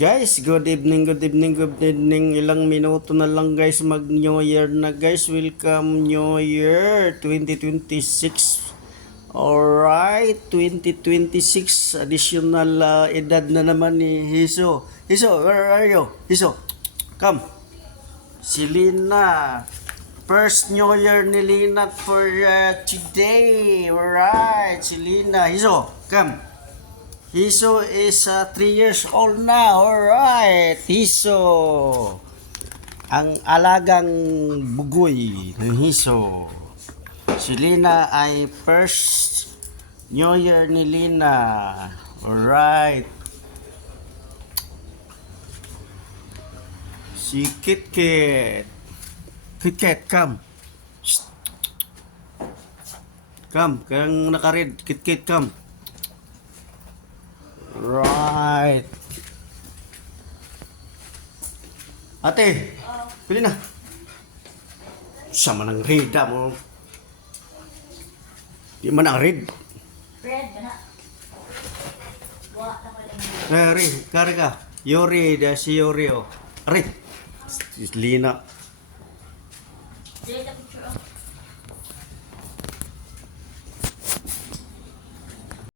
Guys, good evening, good evening, good evening. Ilang minuto na lang guys, mag New Year na guys. Welcome New Year 2026. Alright, 2026 additional edad na naman ni Hiso. Hiso, where are you? Hiso, come. Si Lina. First New Year ni Lina for today. Alright, si Lina. Hiso, come. Hiso is 3 years old now. Alright, Hiso. Ang alagang bugoy ng Hiso. Si Lina ay first New Year ni Lina. Alright. Si KitKat. KitKat, come. Shh. Come, kayang nakared. KitKat, come. Right. Ate, pili na. Sama ng red mo. Di man ang red. Red, na. Wa na ko lang. Red, kari ka. Yori, si Yori, oh. Red. Lina. Dili ta picture.